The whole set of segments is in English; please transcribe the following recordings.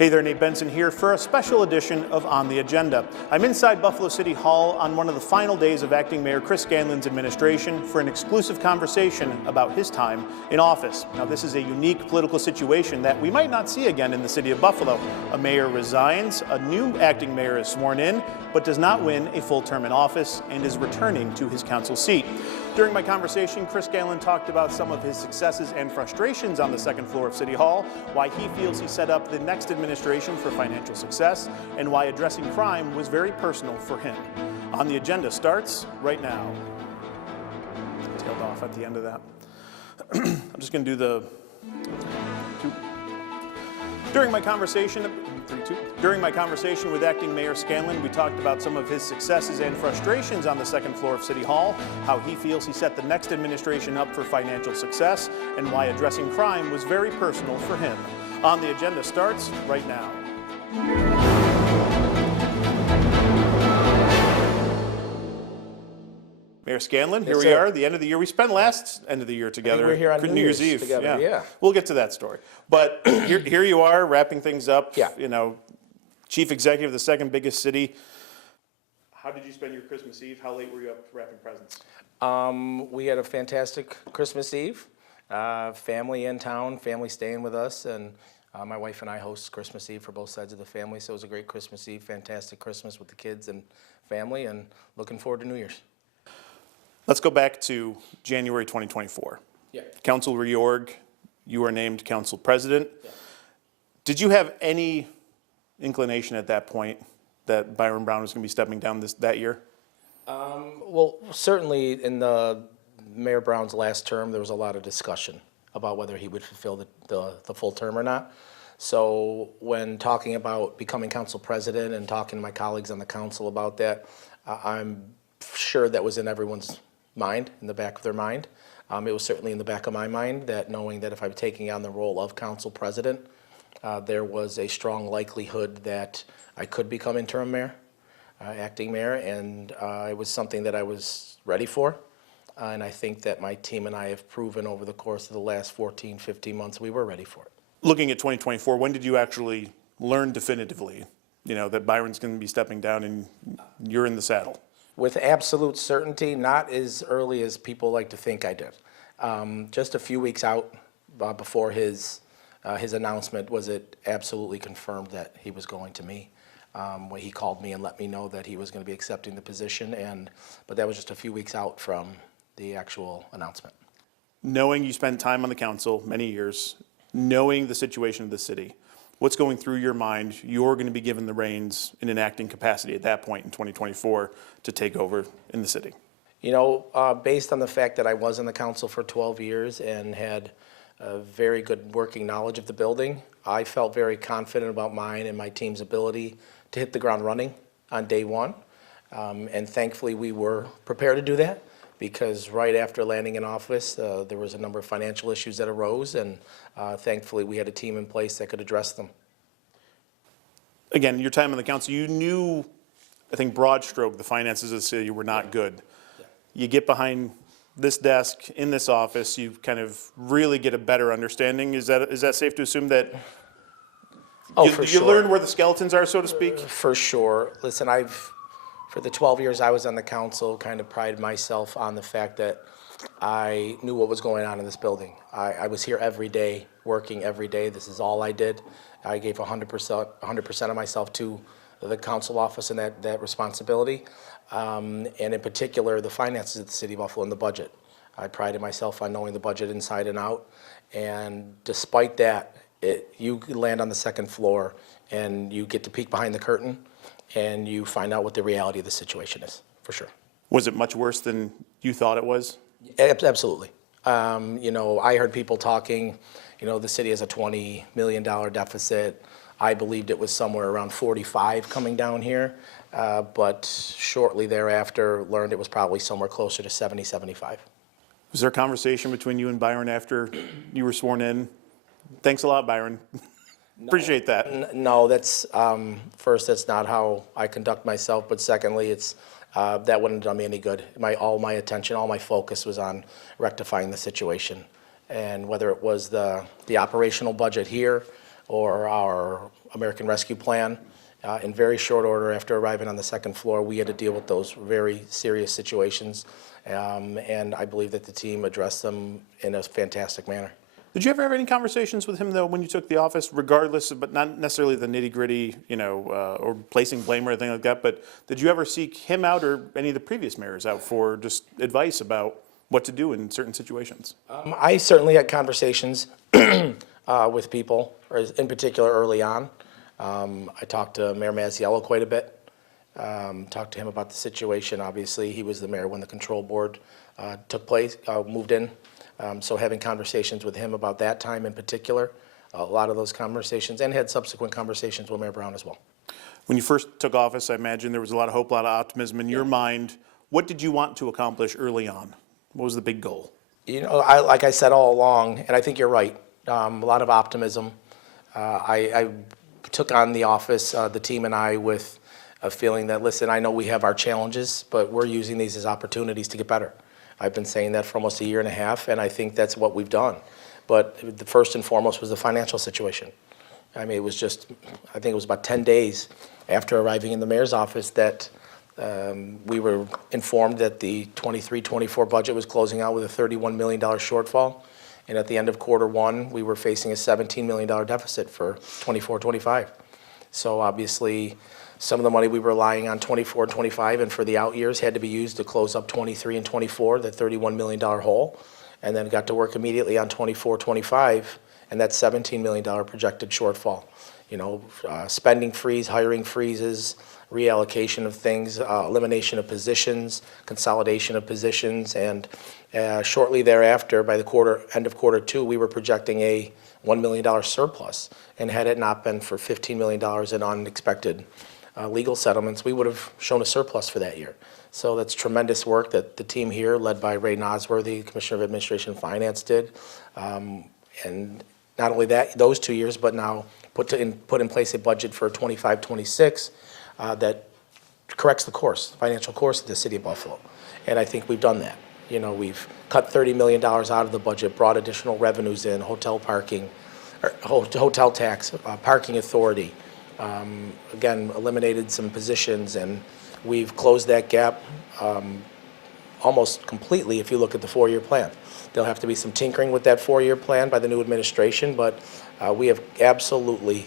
Hey there, Nate Benson here for a special edition of On the Agenda. I'm inside Buffalo City Hall on one of the final days of Acting Mayor Chris Scanlon's administration for an exclusive conversation about his time in office. Now, this is a unique political situation that we might not see again in the city of Buffalo. A mayor resigns, a new acting mayor is sworn in, but does not win a full term in office and is returning to his council seat. During my conversation, Chris Scanlon talked about some of his successes and frustrations on the second floor of City Hall, why he feels he set up the next administration for financial success, and why addressing crime was very personal for him. On the Agenda starts right now. Tailed off at the end of that. I'm just going to do the two. During my conversation with Acting Mayor Scanlon, we talked about some of his successes and frustrations on the second floor of City Hall, how he feels he set the next administration up for financial success, and why addressing crime was very personal for him. On the Agenda starts right now. Mayor Scanlon, here we are, the end of the year. We spent last end of the year together. We're here on New Year's Eve together, yeah. We'll get to that story. But here you are, wrapping things up. Yeah. You know, chief executive of the second biggest city. How did you spend your Christmas Eve? How late were you up wrapping presents? We had a fantastic Christmas Eve. Family in town, family staying with us, and my wife and I host Christmas Eve for both sides of the family, so it was a great Christmas Eve, fantastic Christmas with the kids and family, and looking forward to New Year's. Let's go back to January 2024. Yeah. Council reorg, you were named council president. Yeah. Did you have any inclination at that point that Byron Brown was going to be stepping down that year? Well, certainly in Mayor Brown's last term, there was a lot of discussion about whether he would fulfill the full term or not. So when talking about becoming council president and talking to my colleagues on the council about that, I'm sure that was in everyone's mind, in the back of their mind. It was certainly in the back of my mind that knowing that if I'm taking on the role of council president, there was a strong likelihood that I could become interim mayor, acting mayor, and it was something that I was ready for. And I think that my team and I have proven over the course of the last 14, 15 months we were ready for it. Looking at 2024, when did you actually learn definitively, that Byron's going to be stepping down and you're in the saddle? With absolute certainty, not as early as people like to think I did. Just a few weeks out before his announcement was it absolutely confirmed that he was going to me. When he called me and let me know that he was going to be accepting the position, but that was just a few weeks out from the actual announcement. Knowing you spent time on the council, many years, knowing the situation of the city, what's going through your mind? You're going to be given the reins in an acting capacity at that point in 2024 to take over in the city. Based on the fact that I was in the council for 12 years and had a very good working knowledge of the building, I felt very confident about mine and my team's ability to hit the ground running on day one. And thankfully we were prepared to do that, because right after landing in office, there was a number of financial issues that arose, and thankfully we had a team in place that could address them. Again, your time on the council, you knew, I think broad stroke, the finances of the city were not good. Yeah. You get behind this desk in this office, you kind of really get a better understanding. Is that safe to assume that you learn where the skeletons are, so to speak? For sure. Listen, for the 12 years I was on the council, kind of prided myself on the fact that I knew what was going on in this building. I was here every day, working every day. This is all I did. I gave 100% of myself to the council office and that responsibility. And in particular, the finances of the city of Buffalo and the budget. I prided myself on knowing the budget inside and out. And despite that, you land on the second floor and you get to peek behind the curtain and you find out what the reality of the situation is, for sure. Was it much worse than you thought it was? Absolutely. I heard people talking, the city has a $20 million deficit. I believed it was somewhere around 45 coming down here, but shortly thereafter learned it was probably somewhere closer to 70, 75. Was there a conversation between you and Byron after you were sworn in? Thanks a lot, Byron. Appreciate that. No, that's first, that's not how I conduct myself, but secondly, it's that wouldn't have done me any good. All my attention, all my focus was on rectifying the situation. And whether it was the operational budget here or our American Rescue Plan. In very short order, after arriving on the second floor, we had to deal with those very serious situations, and I believe that the team addressed them in a fantastic manner. Did you ever have any conversations with him, though, when you took the office, regardless of, but not necessarily the nitty-gritty, or placing blame or anything like that, but did you ever seek him out or any of the previous mayors out for just advice about what to do in certain situations? I certainly had conversations with people, or in particular early on. I talked to Mayor Mazziello quite a bit, talked to him about the situation. Obviously, he was the mayor when the control board took place, moved in. So having conversations with him about that time in particular, a lot of those conversations, and had subsequent conversations with Mayor Brown as well. When you first took office, I imagine there was a lot of hope, a lot of optimism in your mind. What did you want to accomplish early on? What was the big goal? Like I said all along, and I think you're right, a lot of optimism. I took on the office, the team and I, with a feeling that, listen, I know we have our challenges, but we're using these as opportunities to get better. I've been saying that for almost a year and a half, and I think that's what we've done. But the first and foremost was the financial situation. I mean, it was just, I think it was about 10 days after arriving in the mayor's office that we were informed that the 23-24 budget was closing out with a $31 million shortfall. And at the end of Q1, we were facing a $17 million deficit for 24-25. So obviously, some of the money we were relying on 24 and 25 and for the out years had to be used to close up 23 and 24, the $31 million hole, and then got to work immediately on 24, 25, and that $17 million projected shortfall. Spending freeze, hiring freezes, reallocation of things, elimination of positions, consolidation of positions, and shortly thereafter, by the end of Q2, we were projecting a $1 million surplus, and had it not been for $15 million in unexpected legal settlements, we would have shown a surplus for that year. So that's tremendous work that the team here, led by Ray Nosworthy, Commissioner of Administration and Finance, did. And not only that, those 2 years, but now put in place a budget for 25-26 that corrects the financial course of the city of Buffalo. And I think we've done that. We've cut $30 million out of the budget, brought additional revenues in, hotel parking, hotel tax, parking authority. Again, eliminated some positions, and we've closed that gap almost completely if you look at the 4-year plan. There'll have to be some tinkering with that 4-year plan by the new administration, but we have absolutely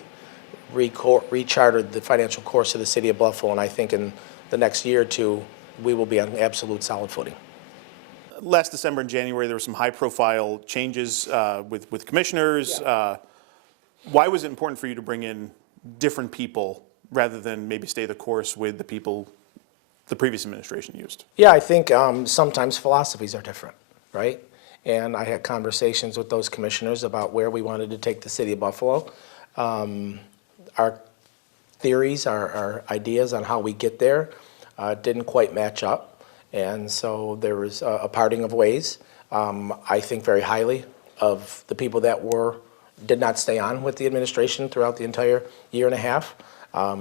recharted the financial course of the city of Buffalo, and I think in the next year or two, we will be on absolute solid footing. Last December and January, there were some high-profile changes with commissioners. Yeah. Why was it important for you to bring in different people rather than maybe stay the course with the people the previous administration used? Yeah, I think sometimes philosophies are different, right? And I had conversations with those commissioners about where we wanted to take the city of Buffalo. Our theories, our ideas on how we get there didn't quite match up. And so there was a parting of ways. I think very highly of the people that did not stay on with the administration throughout the entire year and a half. I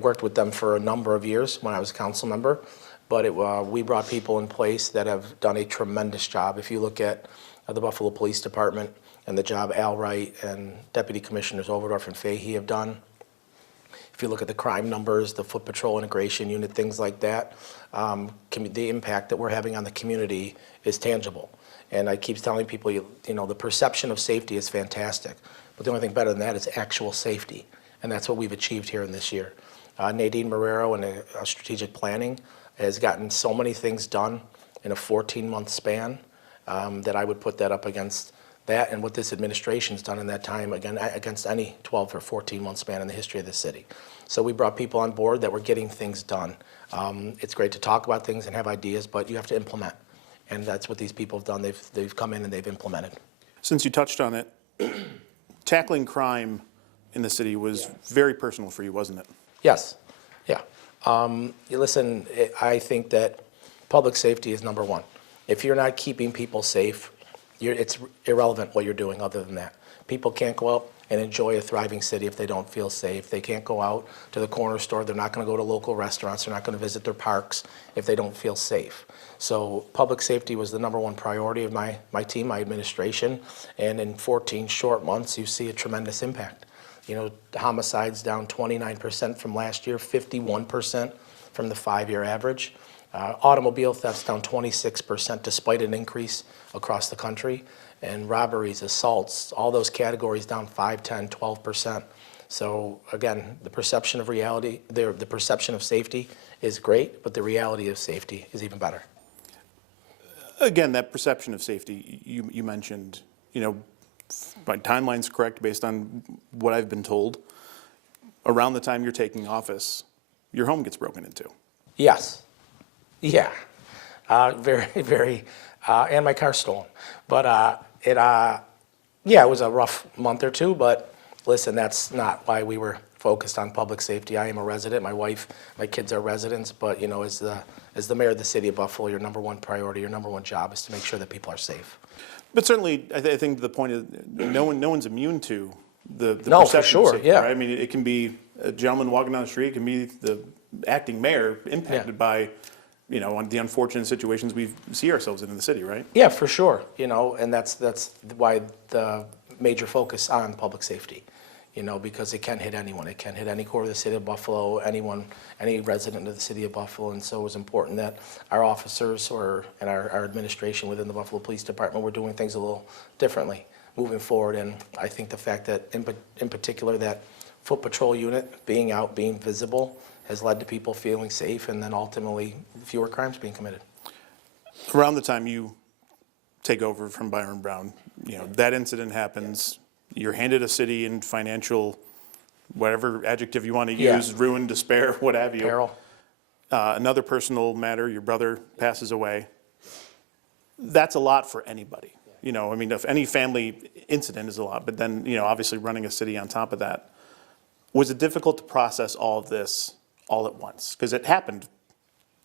worked with them for a number of years when I was a council member, but we brought people in place that have done a tremendous job. If you look at the Buffalo Police Department and the job Al Wright and Deputy Commissioners Overdorf and Fahey have done, if you look at the crime numbers, the Foot Patrol Integration Unit, things like that, the impact that we're having on the community is tangible. And I keep telling people, the perception of safety is fantastic, but the only thing better than that is actual safety. And that's what we've achieved here in this year. Nadine Marrero and strategic planning has gotten so many things done in a 14-month span that I would put that up against that and what this administration's done in that time, again, against any 12 or 14-month span in the history of this city. So we brought people on board that were getting things done. It's great to talk about things and have ideas, but you have to implement. And that's what these people have done. They've come in and they've implemented. Since you touched on it, tackling crime in the city was very personal for you, wasn't it? Yes. Yeah. Listen, I think that public safety is number one. If you're not keeping people safe, it's irrelevant what you're doing other than that. People can't go out and enjoy a thriving city if they don't feel safe. They can't go out to the corner store. They're not going to go to local restaurants. They're not going to visit their parks if they don't feel safe. So public safety was the number one priority of my team, my administration, and in 14 short months, you see a tremendous impact. Homicides down 29% from last year, 51% from the 5-year average. Automobile thefts down 26% despite an increase across the country. And robberies, assaults, all those categories down 5, 10, 12%. So again, the perception of reality, the perception of safety is great, but the reality of safety is even better. Again, that perception of safety, you mentioned, my timeline's correct based on what I've been told. Around the time you're taking office, your home gets broken into. Yes. Yeah. Very, very, and my car's stolen. But it was a rough month or two, but listen, that's not why we were focused on public safety. I am a resident, my wife, my kids are residents, but as the mayor of the city of Buffalo, your number one priority, your number one job is to make sure that people are safe. But certainly, I think the point is no one's immune to the No, perception for sure, of safety, yeah. right? I mean, it can be a gentleman walking down the street, it can be the acting mayor impacted by, the unfortunate situations we see ourselves in the city, right? Yeah, for sure, and that's why the major focus on public safety, because it can hit anyone. It can hit any core of the city of Buffalo, anyone, any resident of the city of Buffalo, and so it was important that our officers and our administration within the Buffalo Police Department were doing things a little differently moving forward. And I think the fact that, in particular, that foot patrol unit being out, being visible, has led to people feeling safe, and then ultimately fewer crimes being committed. Around the time you take over from Byron Brown, that incident happens. You're handed a city in financial, whatever adjective you want to use, ruin, despair, what have you. Peril. Another personal matter, your brother passes away. That's a lot for anybody. If any family incident is a lot, but then, obviously running a city on top of that. Was it difficult to process all of this all at once? Because it happened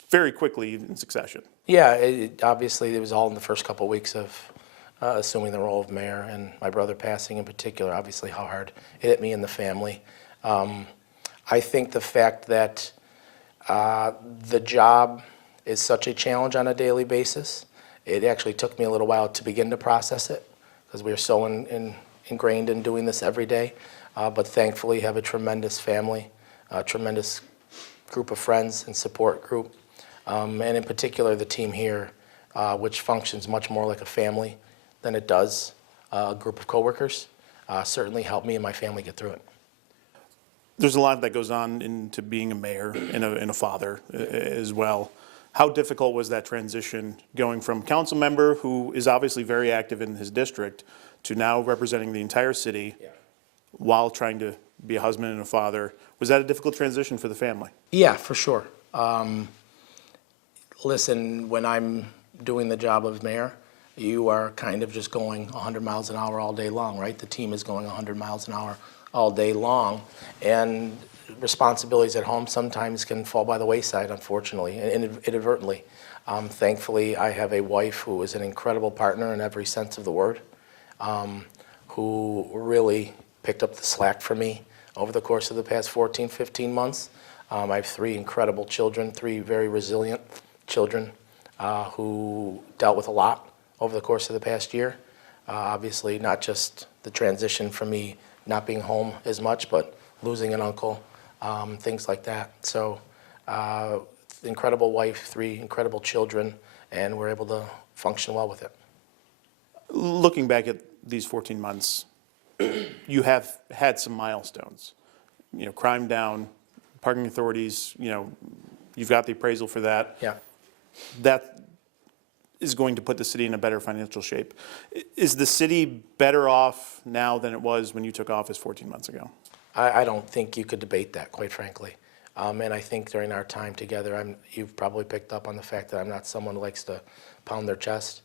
very quickly in succession. Yeah, obviously it was all in the first couple of weeks of assuming the role of mayor, and my brother passing in particular, obviously how hard it hit me and the family. I think the fact that the job is such a challenge on a daily basis, it actually took me a little while to begin to process it, because we are so ingrained in doing this every day. But thankfully have a tremendous family, a tremendous group of friends and support group. And in particular, the team here, which functions much more like a family than it does a group of coworkers, certainly helped me and my family get through it. There's a lot that goes on into being a mayor and a father as well. How difficult was that transition going from council member, who is obviously very active in his district, to now representing the entire city while trying to be a husband and a father? Was that a difficult transition for the family? Yeah, for sure. Listen, when I'm doing the job of mayor, you are kind of just going 100 miles an hour all day long, right? The team is going 100 miles an hour all day long, and responsibilities at home sometimes can fall by the wayside, unfortunately, and inadvertently. Thankfully, I have a wife who is an incredible partner in every sense of the word, who really picked up the slack for me over the course of the past 14, 15 months. I have 3 incredible children, 3 very resilient children who dealt with a lot over the course of the past year. Obviously, not just the transition from me not being home as much, but losing an uncle, things like that. So, incredible wife, 3 incredible children, and we're able to function well with it. Looking back at these 14 months, you have had some milestones. Crime down, parking authorities, you've got the appraisal for that. Yeah. That is going to put the city in a better financial shape. Is the city better off now than it was when you took office 14 months ago? I don't think you could debate that, quite frankly. And I think during our time together, you've probably picked up on the fact that I'm not someone who likes to pound their chest.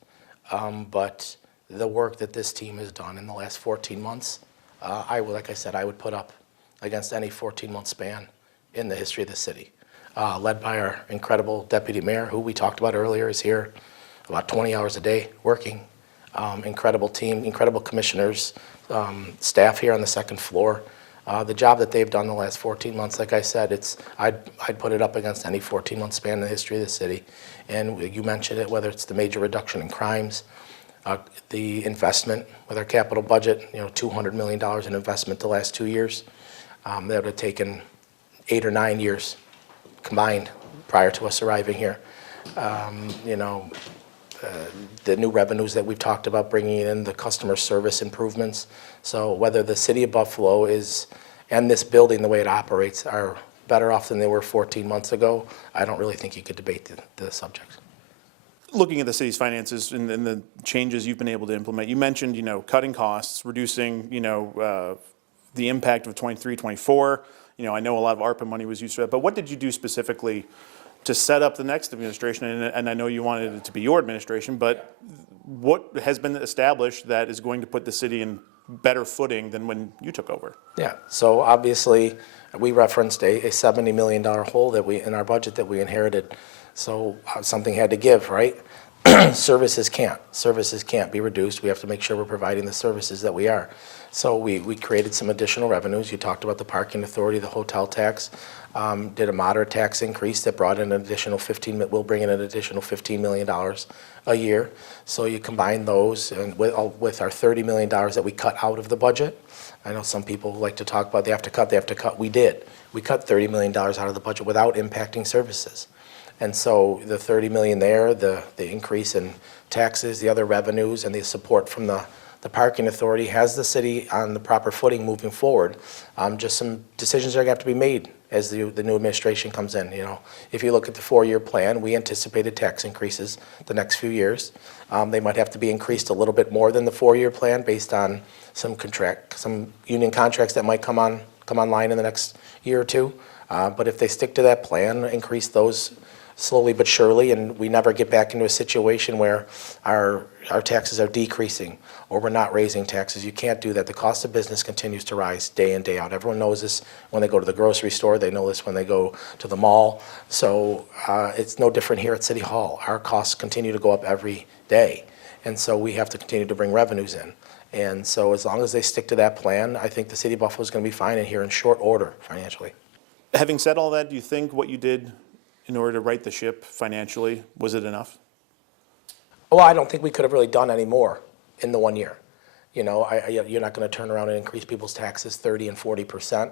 But the work that this team has done in the last 14 months, like I said, I would put up against any 14-month span in the history of the city. Led by our incredible deputy mayor, who we talked about earlier, is here about 20 hours a day working. Incredible team, incredible commissioners, staff here on the second floor. The job that they've done the last 14 months, like I said, I'd put it up against any 14-month span in the history of the city. And you mentioned it, whether it's the major reduction in crimes, The investment with our capital budget, $200 million in investment the last 2 years. That would have taken 8 or 9 years combined prior to us arriving here. The new revenues that we've talked about bringing in, the customer service improvements. So whether the city of Buffalo and this building, the way it operates, are better off than they were 14 months ago, I don't really think you could debate the subject. Looking at the city's finances and the changes you've been able to implement, you mentioned, cutting costs, reducing, the impact of 23, 24. I know a lot of ARPA money was used for that, but what did you do specifically to set up the next administration? And I know you wanted it to be your administration, but what has been established that is going to put the city in better footing than when you took over? Yeah, so obviously we referenced a $70 million hole in our budget that we inherited. So something had to give, right? Services can't be reduced. We have to make sure we're providing the services that we are. So we created some additional revenues. You talked about the parking authority, the hotel tax, did a moderate tax increase that brought in an additional will bring in an additional $15 million a year. So you combine those and with our $30 million that we cut out of the budget. I know some people like to talk about they have to cut. We did. We cut $30 million out of the budget without impacting services. And so the $30 million there, the increase in taxes, the other revenues, and the support from the parking authority has the city on the proper footing moving forward. Just some decisions are going to have to be made as the new administration comes in. If you look at the 4-year plan, we anticipated tax increases the next few years. They might have to be increased a little bit more than the 4-year plan based on some union contracts that might come online in the next year or two. But if they stick to that plan, increase those slowly but surely, and we never get back into a situation where our taxes are decreasing or we're not raising taxes. You can't do that. The cost of business continues to rise day in, day out. Everyone knows this when they go to the grocery store. They know this when they go to the mall. So it's no different here at City Hall. Our costs continue to go up every day, and so we have to continue to bring revenues in. And so as long as they stick to that plan, I think the City of Buffalo is going to be fine in here in short order financially. Having said all that, do you think what you did in order to right the ship financially, was it enough? Well, I don't think we could have really done any more in the 1 year. You're not going to turn around and increase people's taxes 30 and 40%.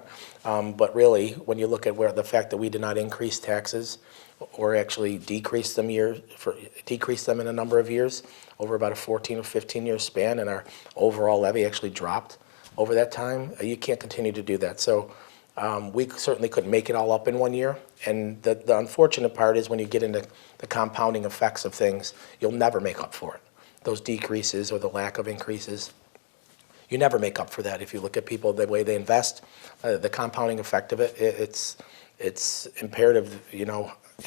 But really, when you look at the fact that we did not increase taxes or actually decrease them in a number of years over about a 14 or 15-year span, and our overall levy actually dropped over that time, you can't continue to do that. So we certainly couldn't make it all up in 1 year. And the unfortunate part is when you get into the compounding effects of things, you'll never make up for it. Those decreases or the lack of increases, you never make up for that. If you look at people, the way they invest, the compounding effect of it, it's imperative,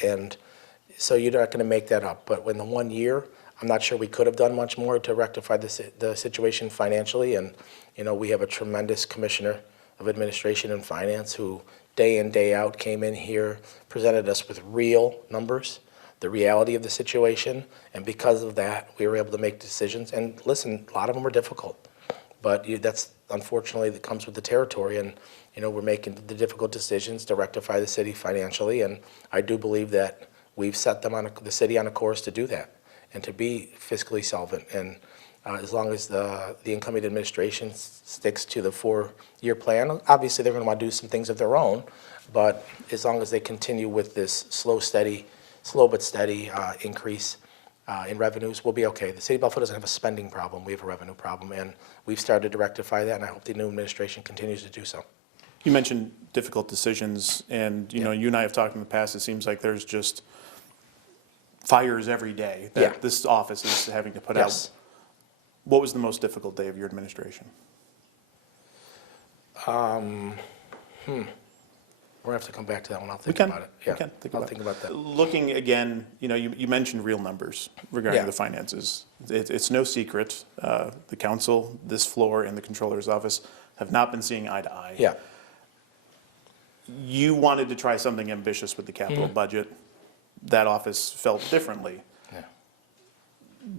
and so you're not going to make that up. But in the 1 year, I'm not sure we could have done much more to rectify the situation financially. And, we have a tremendous commissioner of administration and finance who day in, day out came in here, presented us with real numbers, the reality of the situation, and because of that, we were able to make decisions. And listen, a lot of them were difficult, but that's unfortunately that comes with the territory. And we're making the difficult decisions to rectify the city financially, and I do believe that we've set the city on a course to do that and to be fiscally solvent. And as long as the incoming administration sticks to the 4-year plan, obviously they're going to want to do some things of their own, but as long as they continue with this slow but steady increase in revenues, we'll be okay. The City of Buffalo doesn't have a spending problem. We have a revenue problem, and we've started to rectify that, and I hope the new administration continues to do so. You mentioned difficult decisions, and you and I have talked in the past. It seems like there's just fires every day that this office is having to put out. What was the most difficult day of your administration? We're going to have to come back to that one. I'll think about it. Yeah, I'll think about that. Looking again, you mentioned real numbers regarding the finances. It's no secret. The council, this floor, and the controller's office have not been seeing eye to eye. Yeah. You wanted to try something ambitious with the capital budget. That office felt differently.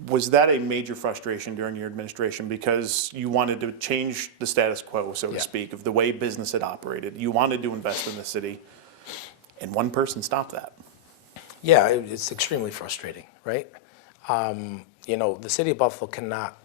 Was that a major frustration during your administration because you wanted to change the status quo, so to speak, of the way business had operated? You wanted to invest in the city, and one person stopped that. Yeah, it's extremely frustrating, right? you know, the city of Buffalo cannot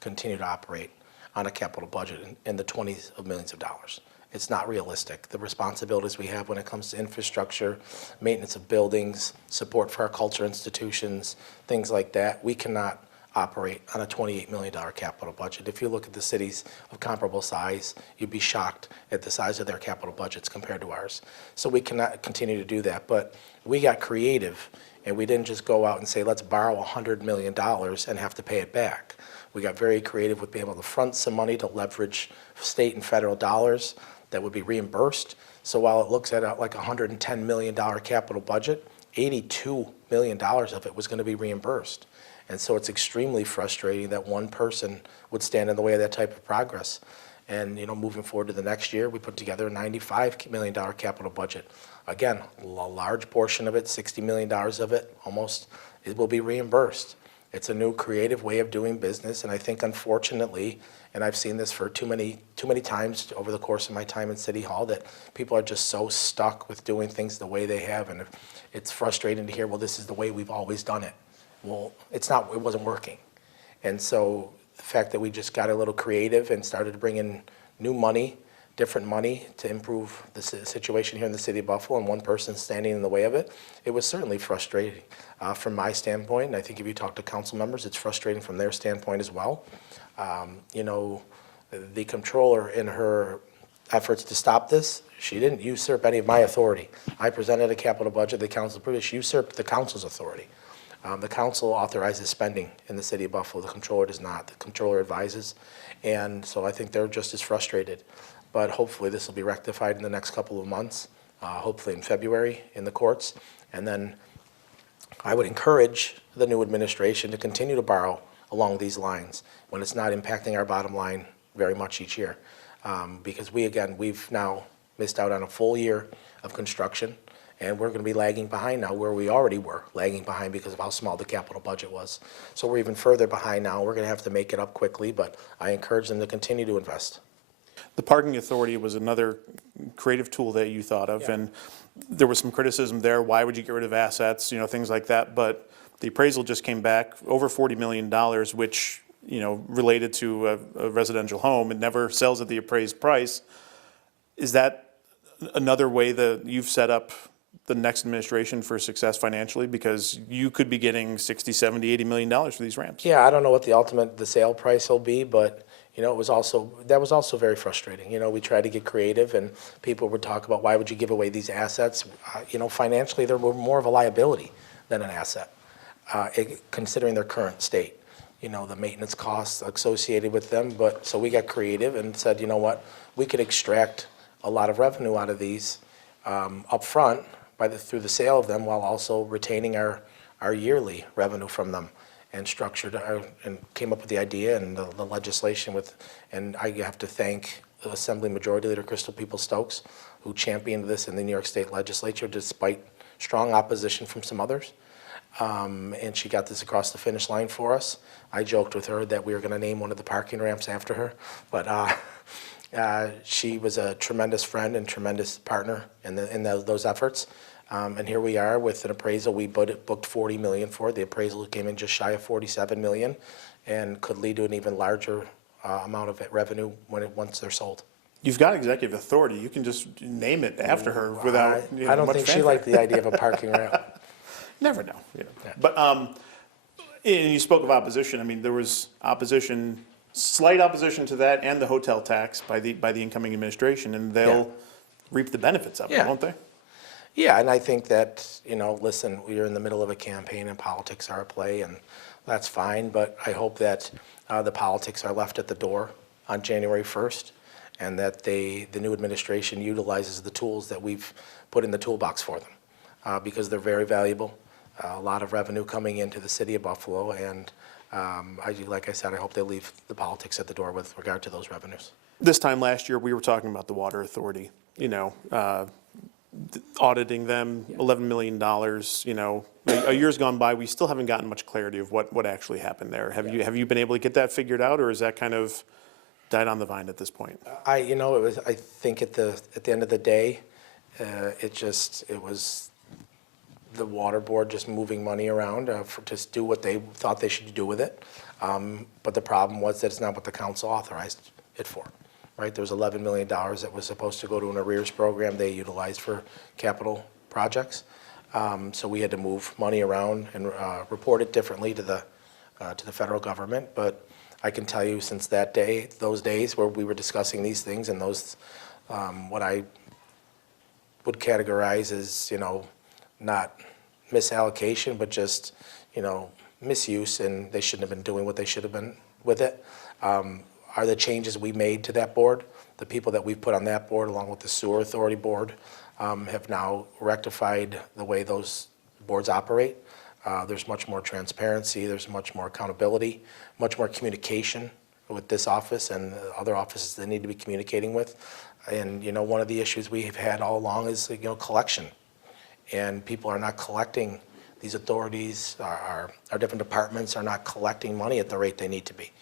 continue to operate on a capital budget in the 20s of millions of dollars. It's not realistic. The responsibilities we have when it comes to infrastructure, maintenance of buildings, support for our culture institutions, things like that, we cannot operate on a $28 million capital budget. If you look at the cities of comparable size, you'd be shocked at the size of their capital budgets compared to ours. So we cannot continue to do that. But we got creative, and we didn't just go out and say, let's borrow $100 million and have to pay it back. We got very creative with being able to front some money to leverage state and federal dollars that would be reimbursed. So while it looks at like a $110 million capital budget, $82 million of it was going to be reimbursed. And so it's extremely frustrating that one person would stand in the way of that type of progress. And, you know, moving forward to the next year, we put together a $95 million capital budget. Again, a large portion of it, $60 million of it, almost, it will be reimbursed. It's a new creative way of doing business, and I think unfortunately, and I've seen this for too many times over the course of my time in City Hall, that people are just so stuck with doing things the way they have, and it's frustrating to hear, well, this is the way we've always done it. Well, it's not, it wasn't working. And so the fact that we just got a little creative and started to bring in new money, different money to improve the situation here in the city of Buffalo, and one person standing in the way of it, it was certainly frustrating from my standpoint. And I think if you talk to council members, it's frustrating from their standpoint as well. You know, the comptroller, in her efforts to stop this, she didn't usurp any of my authority. I presented a capital budget, the council approved it. She usurped the council's authority. The council authorizes spending in the city of Buffalo. The comptroller does not. The comptroller advises. And so I think they're just as frustrated. But hopefully this will be rectified in the next couple of months, hopefully in February in the courts. And then I would encourage the new administration to continue to borrow along these lines when it's not impacting our bottom line very much each year. Because we've now missed out on a full year of construction. And we're going to be lagging behind now where we already were lagging behind because of how small the capital budget was. So we're even further behind now. We're going to have to make it up quickly, but I encourage them to continue to invest. The parking authority was another creative tool that you thought of, and there was some criticism there. Why would you get rid of assets, you know, things like that? But the appraisal just came back over $40 million, which, you know, related to a residential home. It never sells at the appraised price. Is that another way that you've set up the next administration for success financially? Because you could be getting $60, $70, $80 million for these ramps. Yeah, I don't know what the sale price will be, but you know, that was also very frustrating. You know, we tried to get creative, and people would talk about, why would you give away these assets? You know, financially, they're more of a liability than an asset, considering their current state. You know, the maintenance costs associated with them. But so we got creative and said, you know what, we could extract a lot of revenue out of these up front through the sale of them, while also retaining our yearly revenue from them. And structured and came up with the idea and the legislation and I have to thank the Assembly Majority Leader Crystal Peoples-Stokes, who championed this in the New York State Legislature despite strong opposition from some others. And she got this across the finish line for us. I joked with her that we were going to name one of the parking ramps after her, but she was a tremendous friend and tremendous partner in those efforts. And here we are with an appraisal. We booked $40 million for it. The appraisal came in just shy of $47 million, and could lead to an even larger amount of revenue once they're sold. You've got executive authority. You can just name it after her without. I don't think she liked the idea of a parking ramp. Never know. You know. Yeah. But and you spoke of opposition. I mean, there was opposition, slight opposition to that, and the hotel tax by the incoming administration, and they'll reap the benefits of it, won't they? Yeah, and I think that, you know, listen, we're in the middle of a campaign and politics are at play, and that's fine, but I hope that the politics are left at the door on January 1st, and that the new administration utilizes the tools that we've put in the toolbox for them, because they're very valuable, a lot of revenue coming into the city of Buffalo, and like I said, I hope they leave the politics at the door with regard to those revenues. This time last year, we were talking about the water authority, you know, auditing them, $11 million, you know, a year's gone by, we still haven't gotten much clarity of what actually happened there. Have you been able to get that figured out, or is that kind of died on the vine at this point? I think at the end of the day, it was the water board just moving money around to do what they thought they should do with it. But the problem was that it's not what the council authorized it for, right? There was $11 million that was supposed to go to an arrears program they utilized for capital projects. So we had to move money around and report it differently to the federal government. But I can tell you since that day, those days where we were discussing these things and those, what I would categorize as, not misallocation, but just, misuse, and they shouldn't have been doing what they should have been with it, are the changes we made to that board. The people that we've put on that board, along with the sewer authority board, have now rectified the way those boards operate. There's much more transparency, there's much more accountability, much more communication with this office and other offices they need to be communicating with. And one of the issues we've had all along is collection. And people are not collecting, these authorities, our different departments are not collecting money at the rate they need to be.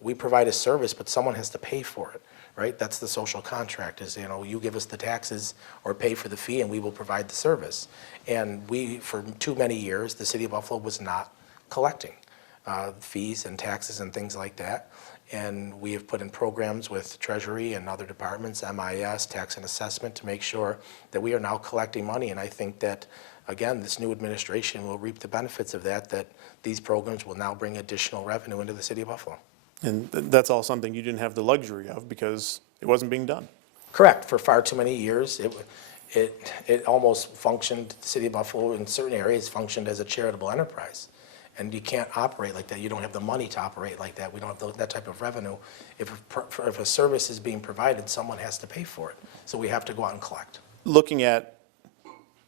We provide a service, but someone has to pay for it, right? That's the social contract is, you give us the taxes or pay for the fee and we will provide the service. And for too many years, the city of Buffalo was not collecting fees and taxes and things like that. And we have put in programs with Treasury and other departments, MIS, tax and assessment, to make sure that we are now collecting money. And I think that, again, this new administration will reap the benefits of that these programs will now bring additional revenue into the city of Buffalo. And that's all something you didn't have the luxury of because it wasn't being done. Correct. For far too many years, it almost functioned, the city of Buffalo in certain areas functioned as a charitable enterprise. And you can't operate like that. You don't have the money to operate like that. We don't have that type of revenue. If a service is being provided, someone has to pay for it. So we have to go out and collect. Looking at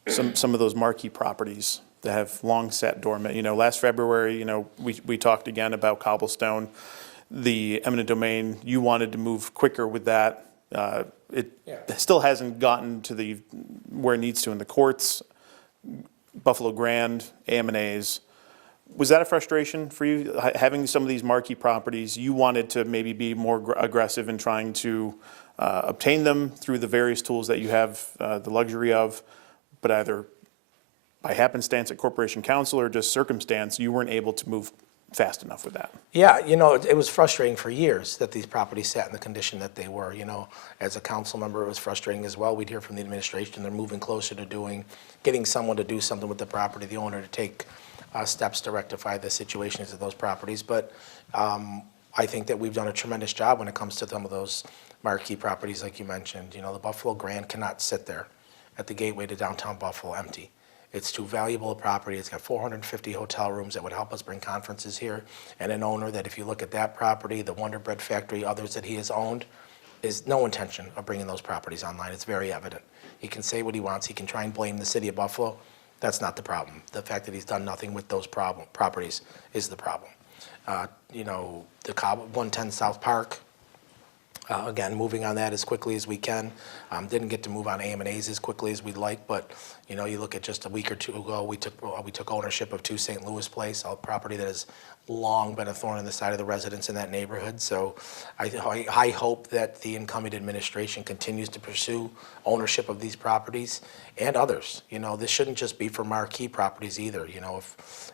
some of those marquee properties that have long sat dormant, last February, we talked again about Cobblestone, the eminent domain. You wanted to move quicker with that. It still hasn't gotten to where it needs to in the courts. Buffalo Grand, AM&As. Was that a frustration for you, having some of these marquee properties? You wanted to maybe be more aggressive in trying to obtain them through the various tools that you have the luxury of, but either by happenstance at Corporation Council or just circumstance, you weren't able to move fast enough with that. Yeah, it was frustrating for years that these properties sat in the condition that they were. As a council member, it was frustrating as well. We'd hear from the administration, they're moving closer to getting someone to do something with the property, the owner to take steps to rectify the situations of those properties. But I think that we've done a tremendous job when it comes to some of those marquee properties like you mentioned. The Buffalo Grand cannot sit there at the gateway to downtown Buffalo empty. It's too valuable a property. It's got 450 hotel rooms that would help us bring conferences here. And an owner that, if you look at that property, the Wonder Bread Factory, others that he has owned, is no intention of bringing those properties online. It's very evident. He can say what he wants. He can try and blame the city of Buffalo. That's not the problem. The fact that he's done nothing with those properties is the problem. The 110 South Park, again, moving on that as quickly as we can. Didn't get to move on AM&As as quickly as we'd like, but you look at just a week or two ago, we took ownership of 2 St. Louis Place, a property that has long been a thorn in the side of the residents in that neighborhood. So I hope that the incoming administration continues to pursue ownership of these properties and others. This shouldn't just be for marquee properties either.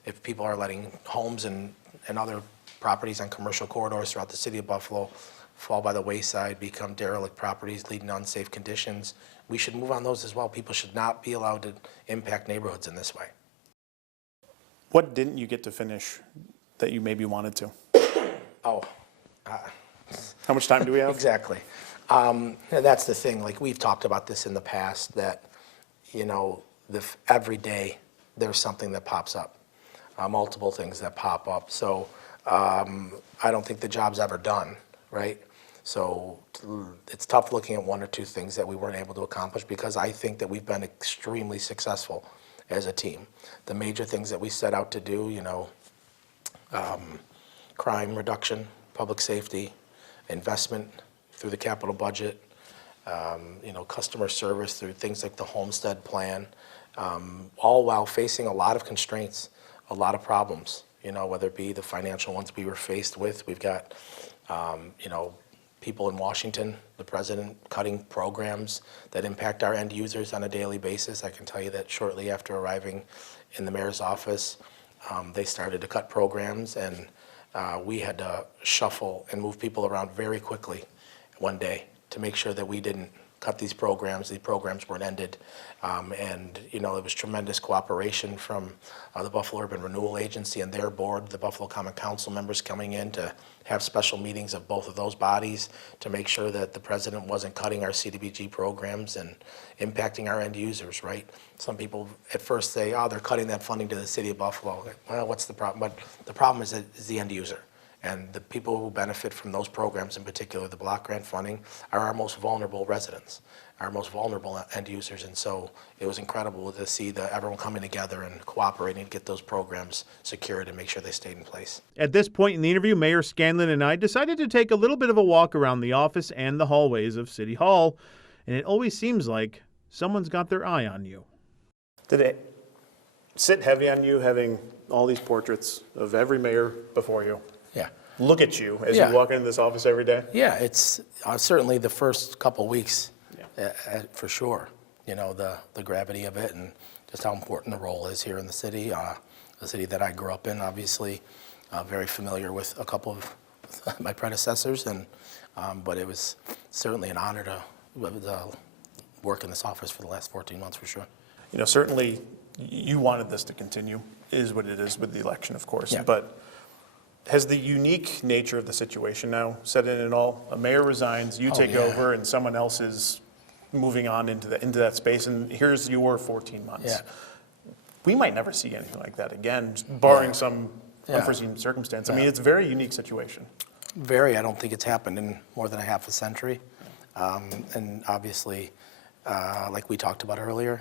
If people are letting homes and other properties on commercial corridors throughout the city of Buffalo fall by the wayside, become derelict properties, leading to unsafe conditions, we should move on those as well. People should not be allowed to impact neighborhoods in this way. What didn't you get to finish that you maybe wanted to? Oh. How much time do we have? Exactly. And that's the thing. Like, we've talked about this in the past, that, every day there's something that pops up, multiple things that pop up. So I don't think the job's ever done, right? So it's tough looking at 1 or 2 things that we weren't able to accomplish, because I think that we've been extremely successful as a team. The major things that we set out to do, crime reduction, public safety, investment through the capital budget, customer service through things like the Homestead Plan, all while facing a lot of constraints, a lot of problems, whether it be the financial ones we were faced with. We've got, people in Washington, the president cutting programs that impact our end users on a daily basis. I can tell you that shortly after arriving in the mayor's office, they started to cut programs, and we had to shuffle and move people around very quickly one day to make sure that we didn't cut these programs. These programs weren't ended. And, you know, it was tremendous cooperation from the Buffalo Urban Renewal Agency and their board, the Buffalo Common Council members coming in to have special meetings of both of those bodies to make sure that the president wasn't cutting our CDBG programs and impacting our end users, right? Some people at first say, oh, they're cutting that funding to the city of Buffalo. Well, what's the problem? But the problem is the end user. And the people who benefit from those programs, in particular the block grant funding, are our most vulnerable residents, our most vulnerable end users. And so it was incredible to see everyone coming together and cooperating to get those programs secured and make sure they stayed in place. At this point in the interview, Mayor Scanlon and I decided to take a little bit of a walk around the office and the hallways of City Hall, and it always seems like someone's got their eye on you. Did it sit heavy on you having all these portraits of every mayor before you? Yeah. Look at you as you walk into this office every day? Yeah, it's certainly the first couple weeks, for sure. You know, the gravity of it and just how important the role is here in the city that I grew up in, obviously. Very familiar with a couple of my predecessors, and but it was certainly an honor to work in this office for the last 14 months, for sure. You know, certainly you wanted this to continue, is what it is with the election, of course. Yeah. But has the unique nature of the situation now set in at all? A mayor resigns, you take over, and someone else is moving on into that space, and here's your 14 months. Yeah. We might never see anything like that again, barring some unforeseen circumstance. I mean, it's a very unique situation. Very. I don't think it's happened in more than a half a century. And obviously, like we talked about earlier,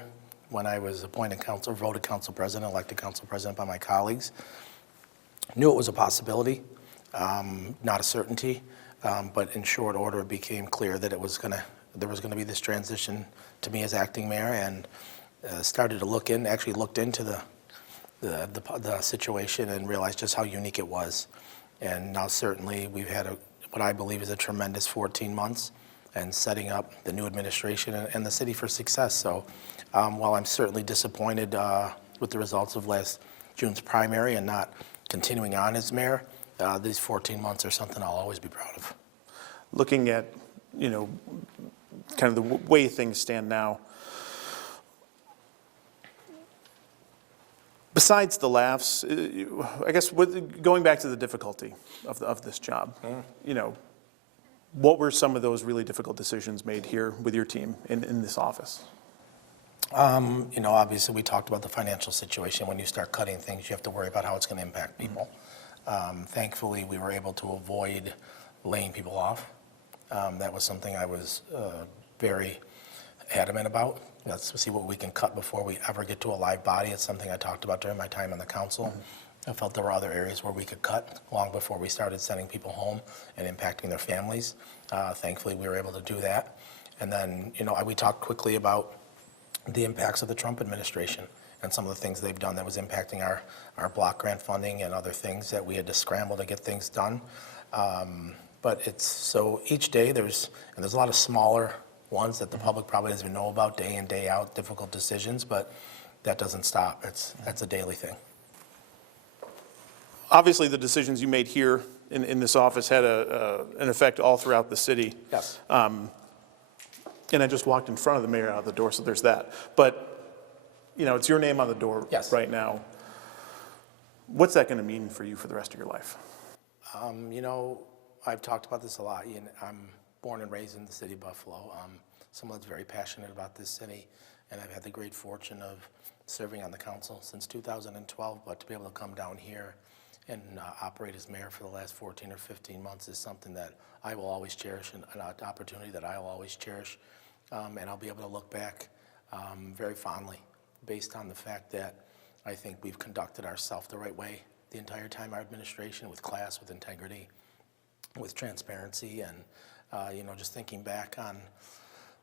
when I was appointed voted council president, elected council president by my colleagues, knew it was a possibility, not a certainty, but in short order it became clear that there was going to be this transition to me as acting mayor, and started to looked into the situation and realized just how unique it was. And now certainly we've had what I believe is a tremendous 14 months and setting up the new administration and the city for success. So while I'm certainly disappointed with the results of last June's primary and not continuing on as mayor, these 14 months are something I'll always be proud of. Looking at, you know, kind of the way things stand now, besides the laughs, I guess going back to the difficulty of this job, you know, what were some of those really difficult decisions made here with your team in this office? You know, obviously we talked about the financial situation. When you start cutting things, you have to worry about how it's going to impact people. Thankfully, we were able to avoid laying people off. That was something I was very adamant about. Let's see what we can cut before we ever get to a live body. It's something I talked about during my time on the council. I felt there were other areas where we could cut long before we started sending people home and impacting their families. Thankfully, we were able to do that. And then, you know, we talked quickly about the impacts of the Trump administration and some of the things they've done that was impacting our block grant funding and other things that we had to scramble to get things done. But it's, so each day there's a lot of smaller ones that the public probably doesn't even know about, day in, day out, difficult decisions, but that doesn't stop. That's a daily thing. Obviously, the decisions you made here in this office had an effect all throughout the city. Yes. And I just walked in front of the mayor out the door, so there's that. But, you know, it's your name on the door right now. What's that going to mean for you for the rest of your life? You know, I've talked about this a lot. I'm born and raised in the city of Buffalo. Someone that's very passionate about this city, and I've had the great fortune of serving on the council since 2012, but to be able to come down here and operate as mayor for the last 14 or 15 months is something that I will always cherish, and an opportunity that I will always cherish. And I'll be able to look back very fondly based on the fact that I think we've conducted ourselves the right way the entire time, our administration, with class, with integrity, with transparency, and you know, just thinking back on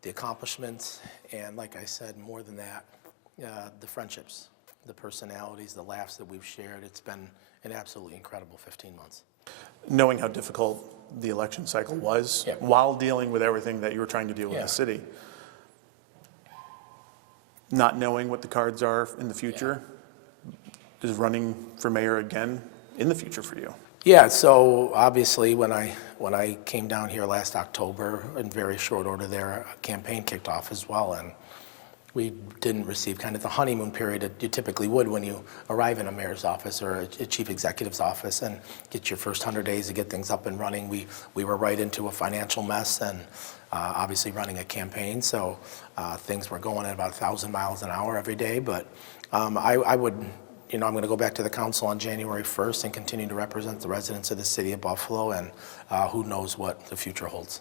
the accomplishments, and like I said, more than that, the friendships, the personalities, the laughs that we've shared. It's been an absolutely incredible 15 months. knowing how difficult the election cycle was while dealing with everything that you were trying to deal with the city, not knowing what the cards are in the future, is running for mayor again in the future for you? Yeah, so obviously when I came down here last October, in very short order there, a campaign kicked off as well, and we didn't receive kind of the honeymoon period that you typically would when you arrive in a mayor's office or a chief executive's office and get your first 100 days to get things up and running. We were right into a financial mess and obviously running a campaign, so things were going at about 1,000 miles an hour every day, but I would, I'm going to go back to the council on January 1st and continue to represent the residents of the city of Buffalo, and who knows what the future holds.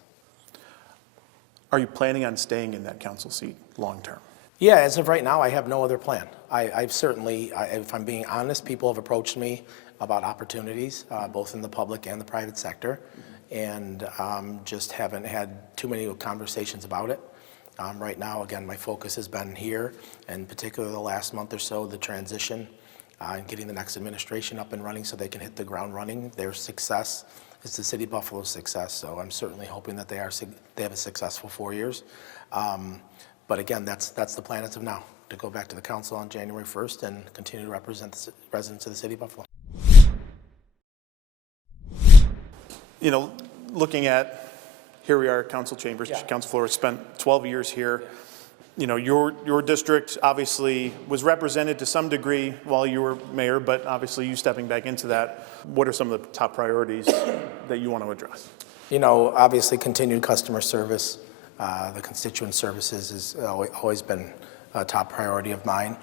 Are you planning on staying in that council seat long term? Yeah, as of right now, I have no other plan. I've certainly, if I'm being honest, people have approached me about opportunities, both in the public and the private sector, and just haven't had too many conversations about it. Right now, again, my focus has been here, and particularly the last month or so, the transition and getting the next administration up and running so they can hit the ground running. Their success is the city of Buffalo's success, so I'm certainly hoping that they have a successful 4 years. But again, that's the plan as of now, to go back to the council on January 1st and continue to represent the residents of the city of Buffalo. Looking at, here we are, council chambers, council floor, spent 12 years here. Your district obviously was represented to some degree while you were mayor, but obviously you stepping back into that. What are some of the top priorities that you want to address? Obviously continued customer service. The constituent services has always been a top priority of mine.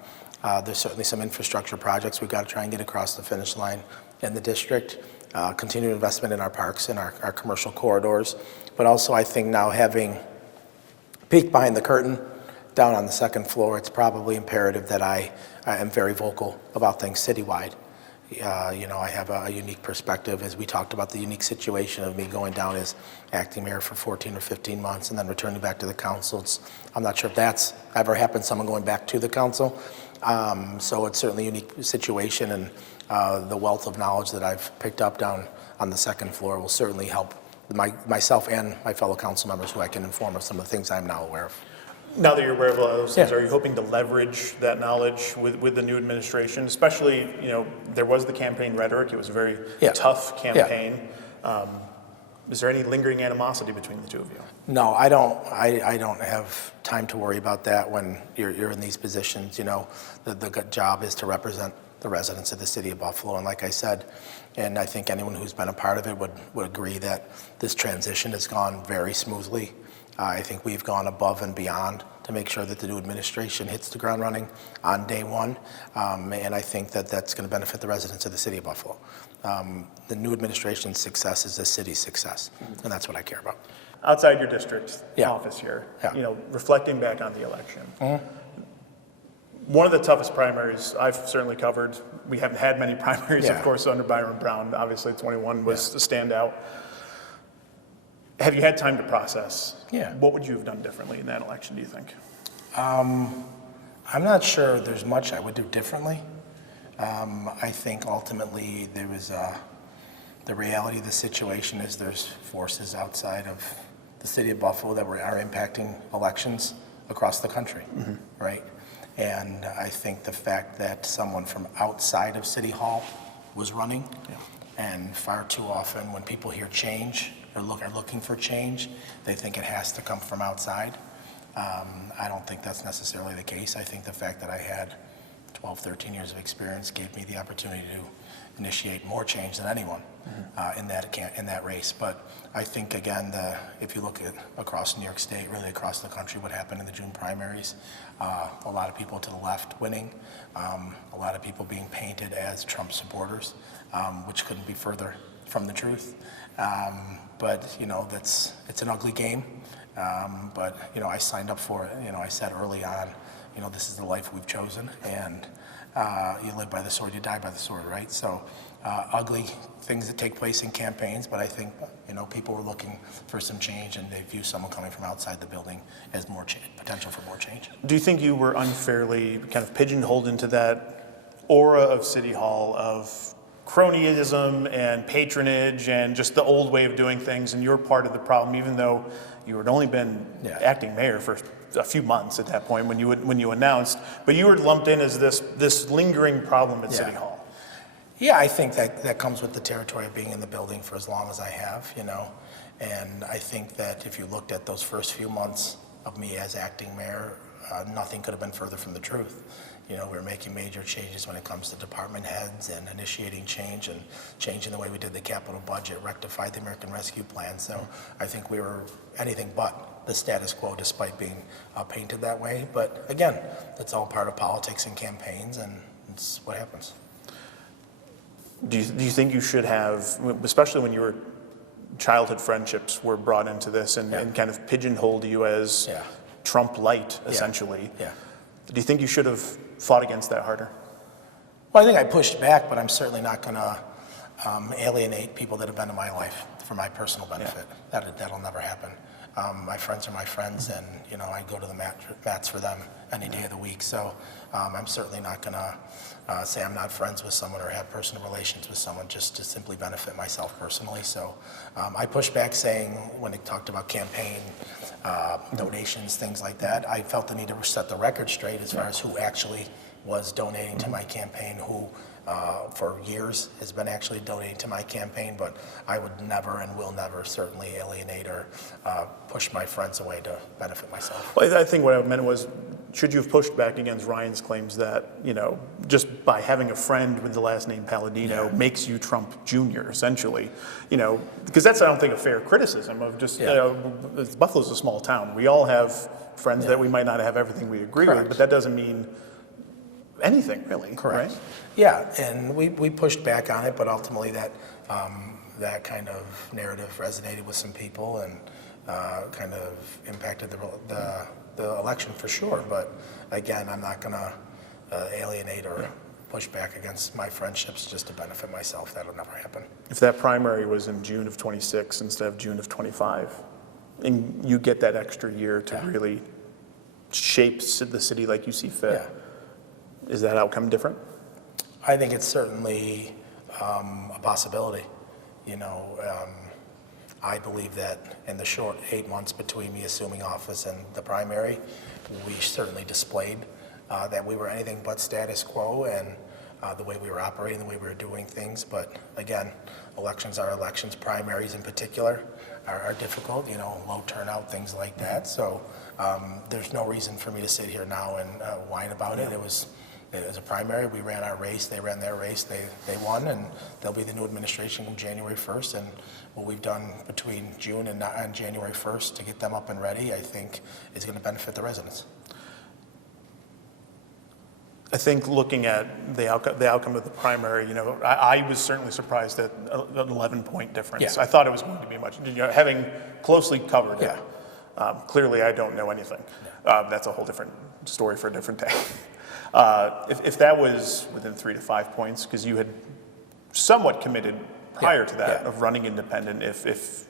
There's certainly some infrastructure projects we've got to try and get across the finish line in the district. Continued investment in our parks and our commercial corridors. But also I think now, having peeked behind the curtain down on the second floor, it's probably imperative that I am very vocal about things citywide. I have a unique perspective, as we talked about the unique situation of me going down as acting mayor for 14 or 15 months and then returning back to the council. I'm not sure if that's ever happened, someone going back to the council. So it's certainly a unique situation, and the wealth of knowledge that I've picked up down on the second floor will certainly help myself and my fellow council members, who I can inform of some of the things I'm now aware of. Now that you're aware of a lot of those things, are you hoping to leverage that knowledge with the new administration? Especially, there was the campaign rhetoric. It was a very tough campaign. Is there any lingering animosity between the two of you? No, I don't. I don't have time to worry about that when you're in these positions. The job is to represent the residents of the city of Buffalo, and like I said, and I think anyone who's been a part of it would agree that this transition has gone very smoothly. I think we've gone above and beyond to make sure that the new administration hits the ground running on day one, and I think that that's going to benefit the residents of the city of Buffalo. The new administration's success is the city's success, and that's what I care about. Outside your district office here, reflecting back on the election, one of the toughest primaries I've certainly covered. We haven't had many primaries, of course, under Byron Brown. Obviously, 21 was a standout. Have you had time to process? What would you have done differently in that election, do you think? I'm not sure there's much I would do differently. I think ultimately there was the reality of the situation is there's forces outside of the city of Buffalo that are impacting elections across the country, right? And I think the fact that someone from outside of City Hall was running, and far too often when people hear change, are looking for change, they think it has to come from outside. I don't think that's necessarily the case. I think the fact that I had 12, 13 years of experience gave me the opportunity to initiate more change than anyone in that race. But I think, again, if you look at across New York State, really across the country, what happened in the June primaries, a lot of people to the left winning, a lot of people being painted as Trump supporters, which couldn't be further from the truth. But it's an ugly game. But I signed up for it. I said early on, this is the life we've chosen, and you live by the sword, you die by the sword, right? So ugly things that take place in campaigns, but I think people were looking for some change, and they view someone coming from outside the building as more potential for more change. Do you think you were unfairly kind of pigeonholed into that aura of City Hall of cronyism and patronage and just the old way of doing things, and you're part of the problem, even though you had only been acting mayor for a few months at that point when you announced, but you were lumped in as this lingering problem at City Hall. Yeah, I think that comes with the territory of being in the building for as long as I have, you know, and I think that if you looked at those first few months of me as acting mayor, nothing could have been further from the truth. You know, we were making major changes when it comes to department heads and initiating change and changing the way we did the capital budget, rectified the American Rescue Plan. So I think we were anything but the status quo despite being painted that way. But again, it's all part of politics and campaigns, and it's what happens. Do you think you should have, especially when your childhood friendships were brought into this and kind of pigeonholed you as Trump light, essentially? Do you think you should have fought against that harder? Well, I think I pushed back, but I'm certainly not going to alienate people that have been in my life for my personal benefit. That'll never happen. My friends are my friends, and you know I go to the mats for them any day of the week. So I'm certainly not going to say I'm not friends with someone or have personal relations with someone just to simply benefit myself personally. So I pushed back, saying when it talked about campaign donations, things like that, I felt the need to set the record straight as far as who actually was donating to my campaign, who for years has been actually donating to my campaign, but I would never and will never certainly alienate or push my friends away to benefit myself. Well, I think what I meant was, should you have pushed back against Ryan's claims that, you know, just by having a friend with the last name Palladino makes you Trump Jr., essentially, you know, because that's, I don't think, a fair criticism of just, you know, Buffalo's a small town. We all have friends that we might not have everything we agree with, but that doesn't mean anything, really. Correct. Right? Yeah, and we pushed back on it, but ultimately that that kind of narrative resonated with some people and kind of impacted the election for sure. But again, I'm not going to alienate or push back against my friendships just to benefit myself. That'll never happen. If that primary was in June of 26 instead of June of 25, and you get that extra year to really shape the city like you see fit, is that outcome different? I think it's certainly a possibility. You know, I believe that in the short 8 months between me assuming office and the primary, we certainly displayed that we were anything but status quo, and the way we were operating, the way we were doing things. But again, elections are elections. Primaries in particular are difficult, you know, low turnout, things like that. So there's no reason for me to sit here now and whine about it. It was a primary. We ran our race. They ran their race. They won, and they'll be the new administration on January 1st. And what we've done between June and January 1st to get them up and ready, I think, is going to benefit the residents. I think looking at the outcome of the primary, you know, I was certainly surprised at an 11-point difference. I thought it was going to be much, you know, having closely covered it. Clearly, I don't know anything. That's a whole different story for a different day. If that was within 3 to 5 points, because you had somewhat committed prior to that of running independent, if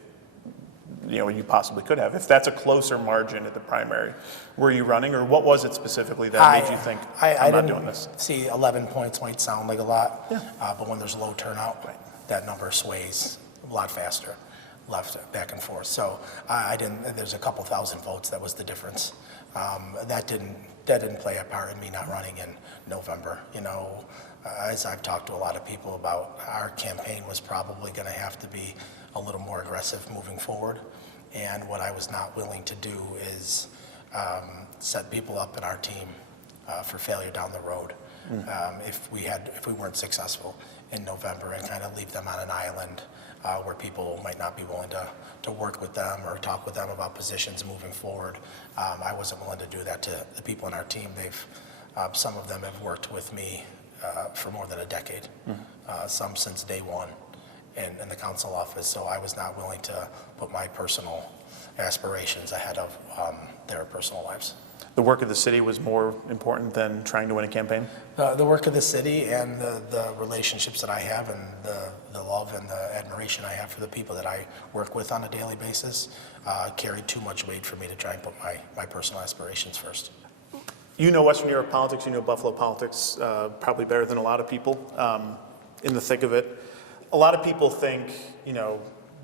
you know, you possibly could have. If that's a closer margin at the primary, were you running, or what was it specifically that made you think, I'm not doing this? See, 11 points might sound like a lot, but when there's low turnout, that number sways a lot faster, left, back and forth. So I didn't, there's a couple thousand votes, that was the difference. That didn't play a part in me not running in November. You know, as I've talked to a lot of people about, our campaign was probably going to have to be a little more aggressive moving forward. And what I was not willing to do is set people up in our team for failure down the road if we weren't successful in November, and kind of leave them on an island where people might not be willing to work with them or talk with them about positions moving forward. I wasn't willing to do that to the people in our team. Some of them have worked with me for more than a decade, some since day one in the council office. So I was not willing to put my personal aspirations ahead of their personal lives. The work of the city was more important than trying to win a campaign? The work of the city and the relationships that I have, and the love and the admiration I have for the people that I work with on a daily basis carried too much weight for me to try and put my personal aspirations first. You know Western New York politics, you know Buffalo politics probably better than a lot of people. in the thick of it. A lot of people think, you know,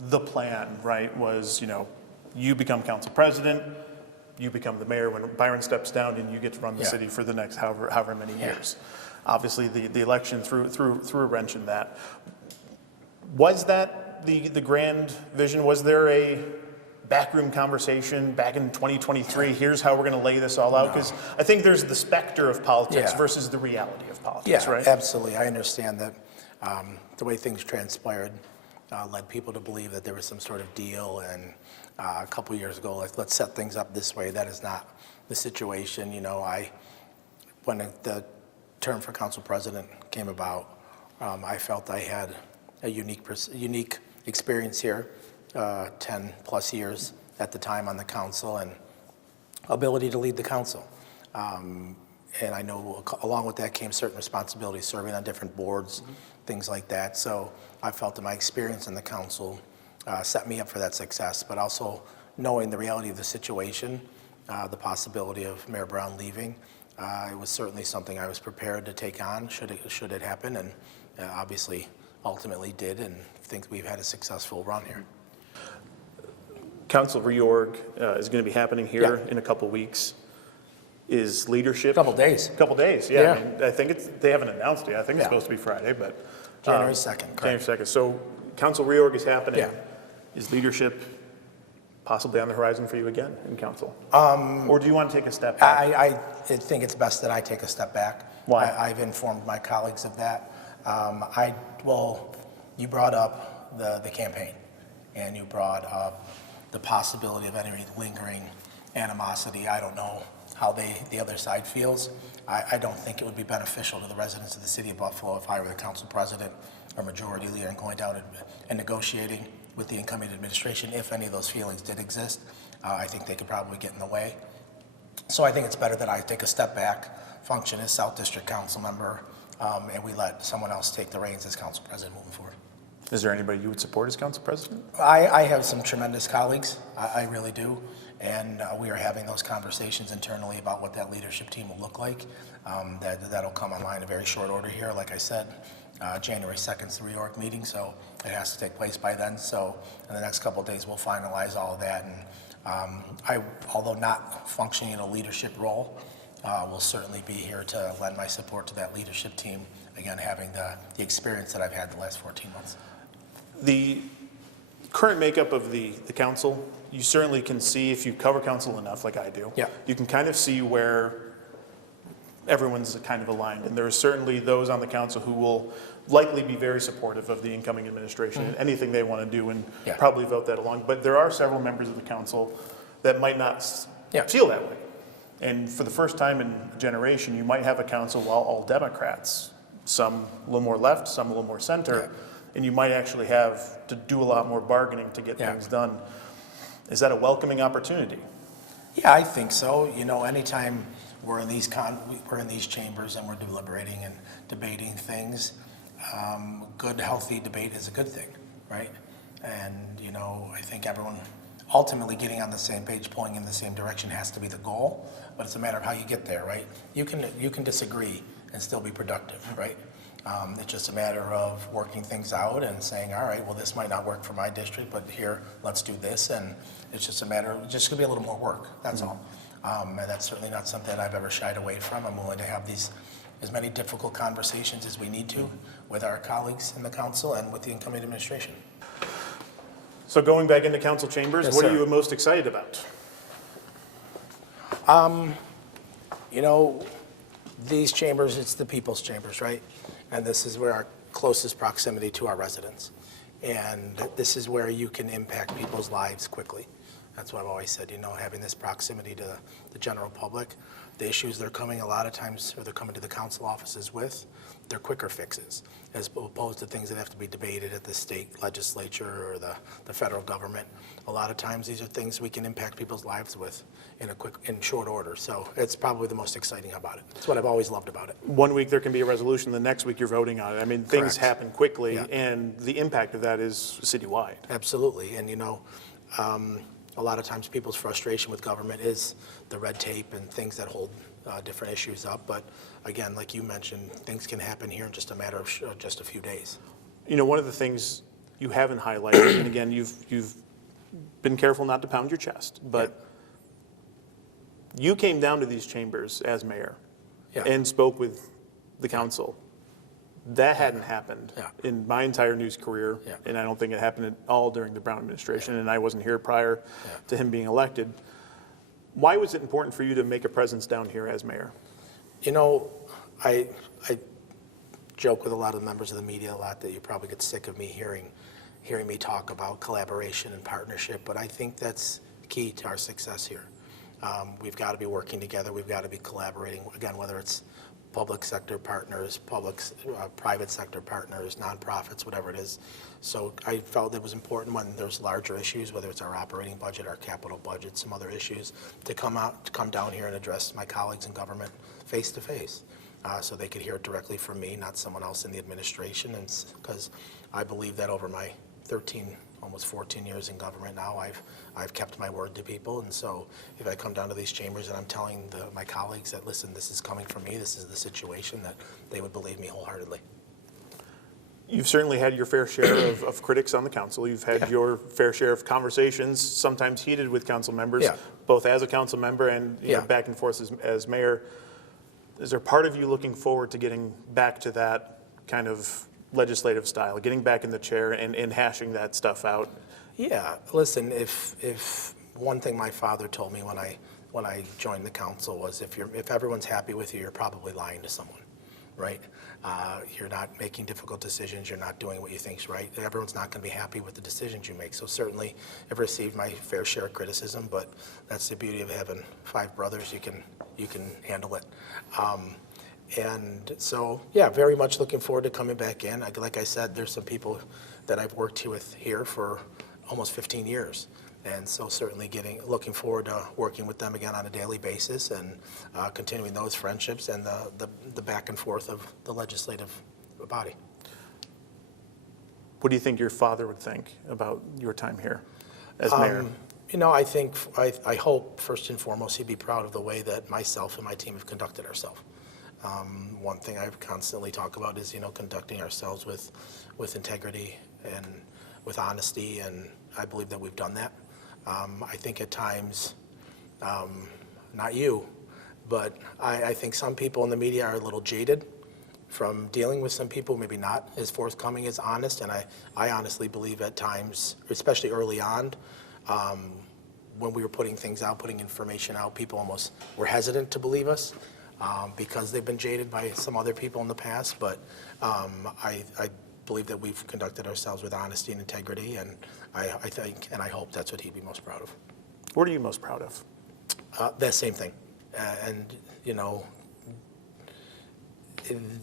the plan, right, was, you know, you become council president, you become the mayor when Byron steps down, and you get to run the city for the next however many years. Obviously, the election threw a wrench in that. Was that the grand vision? Was there a backroom conversation back in 2023? Here's how we're going to lay this all out? Because I think there's the specter of politics versus the reality of politics, right? Absolutely. I understand that the way things transpired led people to believe that there was some sort of deal, and a couple years ago, like, let's set things up this way. That is not the situation. You know, when the term for council president came about, I felt I had a unique experience here, 10 plus years at the time on the council, and ability to lead the council. And I know along with that came certain responsibilities, serving on different boards, things like that. So I felt that my experience in the council set me up for that success, but also knowing the reality of the situation, the possibility of Mayor Brown leaving, it was certainly something I was prepared to take on should it happen, and obviously ultimately did, and think we've had a successful run here. Council reorg is going to be happening here in a couple weeks. Is leadership? Couple days, yeah. I mean, I think they haven't announced it. I think it's supposed to be Friday, but January 2nd. January 2nd. So council reorg is happening. Is leadership possibly on the horizon for you again in council? Or do you want to take a step back? I think it's best that I take a step back. Why? I've informed my colleagues of that. Well, you brought up the campaign, and you brought up the possibility of any lingering animosity. I don't know how the other side feels. I don't think it would be beneficial to the residents of the city of Buffalo if I were the council president or majority leader and going down and negotiating with the incoming administration. If any of those feelings did exist, I think they could probably get in the way. So I think it's better that I take a step back, function as South District Council member, and we let someone else take the reins as council president moving forward. Is there anybody you would support as council president? I have some tremendous colleagues. I really do. And we are having those conversations internally about what that leadership team will look like. That'll come online in a very short order here. Like I said, January 2nd is the reorg meeting, so it has to take place by then. So in the next couple of days, we'll finalize all of that. And although not functioning in a leadership role, will certainly be here to lend my support to that leadership team, again, having the experience that I've had the last 14 months. The current makeup of the council, you certainly can see, if you cover council enough like I do, you can kind of see where everyone's kind of aligned. And there are certainly those on the council who will likely be very supportive of the incoming administration and anything they want to do, and probably vote that along. But there are several members of the council that might not feel that way. And for the first time in a generation, you might have a council all Democrats, some a little more left, some a little more center, and you might actually have to do a lot more bargaining to get things done. Is that a welcoming opportunity? Yeah, I think so. You know, anytime we're in these chambers and we're deliberating and debating things, good, healthy debate is a good thing, right? And, you know, I think everyone ultimately getting on the same page, pulling in the same direction has to be the goal, but it's a matter of how you get there, right? You can disagree and still be productive, right? It's just a matter of working things out and saying, all right, well, this might not work for my district, but here, let's do this. And it's just a matter of just going to be a little more work. That's all. And that's certainly not something I've ever shied away from. I'm willing to have as many difficult conversations as we need to with our colleagues in the council and with the incoming administration. So going back into council chambers, what are you most excited about? You know, these chambers, it's the people's chambers, right? And this is where our closest proximity to our residents. And this is where you can impact people's lives quickly. That's what I've always said, you know, having this proximity to the general public. The issues they're coming a lot of times, or they're coming to the council offices with, they're quicker fixes, as opposed to things that have to be debated at the state legislature or the federal government. A lot of times these are things we can impact people's lives with in short order. So it's probably the most exciting about it. It's what I've always loved about it. 1 week there can be a resolution, the next week you're voting on it. I mean, things happen quickly, and the impact of that is citywide. Absolutely, and you know, a lot of times people's frustration with government is the red tape and things that hold different issues up. But again, like you mentioned, things can happen here in just a matter of just a few days. You know, one of the things you haven't highlighted, and again, you've been careful not to pound your chest, but you came down to these chambers as mayor and spoke with the council. That hadn't happened in my entire news career, and I don't think it happened at all during the Brown administration, and I wasn't here prior to him being elected. Why was it important for you to make a presence down here as mayor? You know, I joke with a lot of members of the media a lot that you probably get sick of me hearing me talk about collaboration and partnership, but I think that's key to our success here. We've got to be working together. We've got to be collaborating, again, whether it's public sector partners, private sector partners, nonprofits, whatever it is. So I felt it was important when there's larger issues, whether it's our operating budget, our capital budget, some other issues, to come down here and address my colleagues in government face to face, so they could hear it directly from me, not someone else in the administration. And because I believe that over my 13, almost 14 years in government now, I've kept my word to people. And so if I come down to these chambers and I'm telling my colleagues that, listen, this is coming from me, this is the situation, that they would believe me wholeheartedly. You've certainly had your fair share of critics on the council. You've had your fair share of conversations, sometimes heated with council members, both as a council member and you know, back and forth as mayor. Is there part of you looking forward to getting back to that kind of legislative style, getting back in the chair and hashing that stuff out? Yeah, listen, if one thing my father told me when I joined the council was, if everyone's happy with you, you're probably lying to someone, right? You're not making difficult decisions, you're not doing what you think's right. Everyone's not going to be happy with the decisions you make. So certainly I've received my fair share of criticism, but that's the beauty of having 5 brothers. You can handle it. And so, yeah, very much looking forward to coming back in. Like I said, there's some people that I've worked with here for almost 15 years. And so certainly looking forward to working with them again on a daily basis and continuing those friendships and the back and forth of the legislative body. What do you think your father would think about your time here as mayor? You know, I hope first and foremost he'd be proud of the way that myself and my team have conducted ourselves. One thing I constantly talk about is, you know, conducting ourselves with integrity and with honesty, and I believe that we've done that. I think at times, not you, but I think some people in the media are a little jaded from dealing with some people, maybe not as forthcoming, as honest, and I honestly believe at times, especially early on, when we were putting things out, putting information out, people almost were hesitant to believe us. Because they've been jaded by some other people in the past, but I believe that we've conducted ourselves with honesty and integrity, and I think and I hope that's what he'd be most proud of. What are you most proud of? That same thing, and you know,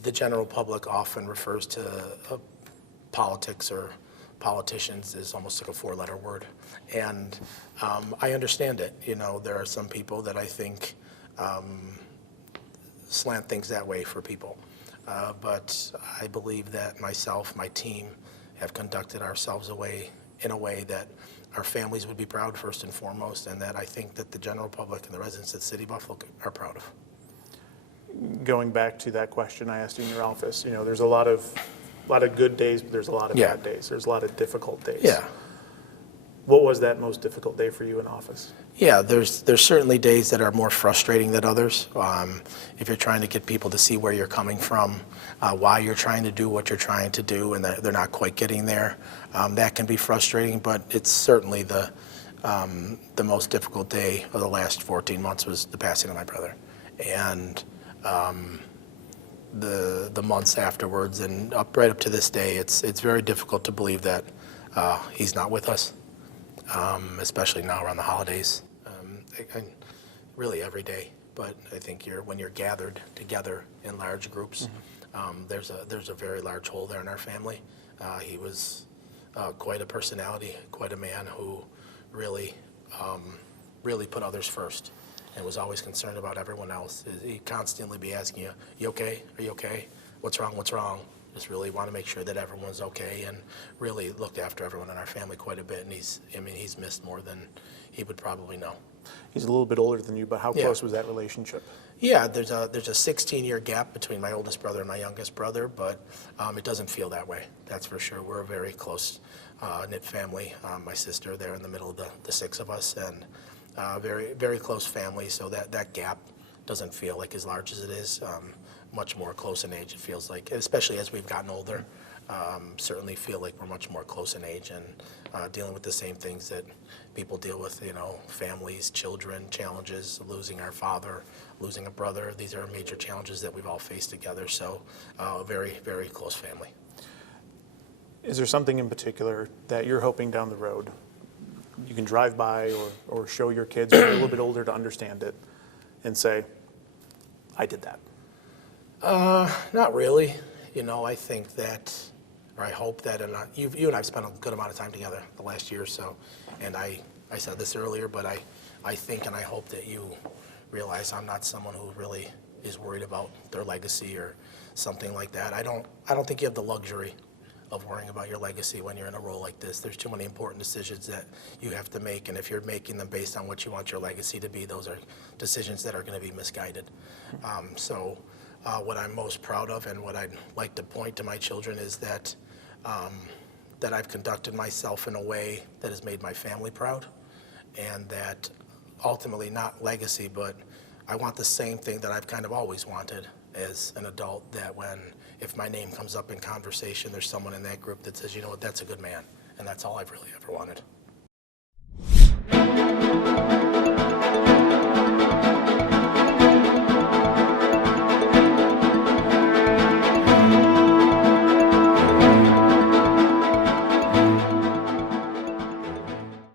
the general public often refers to politics or politicians is almost like a 4-letter word, and I understand it. You know, there are some people that I think slant things that way for people. But I believe that myself, my team, have conducted ourselves in a way that our families would be proud first and foremost, and that I think that the general public and the residents of the city of Buffalo are proud of. Going back to that question I asked you in your office, you know, there's a lot of good days, but there's a lot of bad days. There's a lot of difficult days. Yeah. What was that most difficult day for you in office? Yeah, there's certainly days that are more frustrating than others. If you're trying to get people to see where you're coming from, why you're trying to do what you're trying to do, and they're not quite getting there, that can be frustrating. But it's certainly the most difficult day of the last 14 months was the passing of my brother, and the months afterwards, and right up to this day, it's very difficult to believe that he's not with us. Especially now around the holidays, and really every day. But I think when you're gathered together in large groups, there's a very large hole there in our family. He was quite a personality, quite a man who really put others first, and was always concerned about everyone else. He'd constantly be asking you okay? Are you okay? What's wrong? What's wrong? Just really want to make sure that everyone's okay, and really looked after everyone in our family quite a bit. And he's missed more than he would probably know. He's a little bit older than you, but how Yeah. close was that relationship? Yeah, there's a 16-year gap between my oldest brother and my youngest brother, but it doesn't feel that way. That's for sure. We're a very close knit family. My sister there in the middle of the six of us, and very, very close family. So that gap doesn't feel like as large as it is. Much more close in age, it feels like, especially as we've gotten older. Certainly feel like we're much more close in age and dealing with the same things that people deal with, families, children, challenges, losing our father, losing a brother. These are major challenges that we've all faced together. So very, very close family. Is there something in particular that you're hoping down the road you can drive by or show your kids who are a little bit older to understand it and say, I did that? Not really. I think that, or I hope that, and you and I have spent a good amount of time together the last year or so, and I said this earlier, but I think and I hope that you realize I'm not someone who really is worried about their legacy or something like that. I don't think you have the luxury of worrying about your legacy when you're in a role like this. There's too many important decisions that you have to make, and if you're making them based on what you want your legacy to be, those are decisions that are going to be misguided. So what I'm most proud of and what I'd like to point to my children is that that I've conducted myself in a way that has made my family proud, and that ultimately, not legacy, but I want the same thing that I've kind of always wanted as an adult, that if my name comes up in conversation, there's someone in that group that says, you know what, that's a good man. And that's all I've really ever wanted.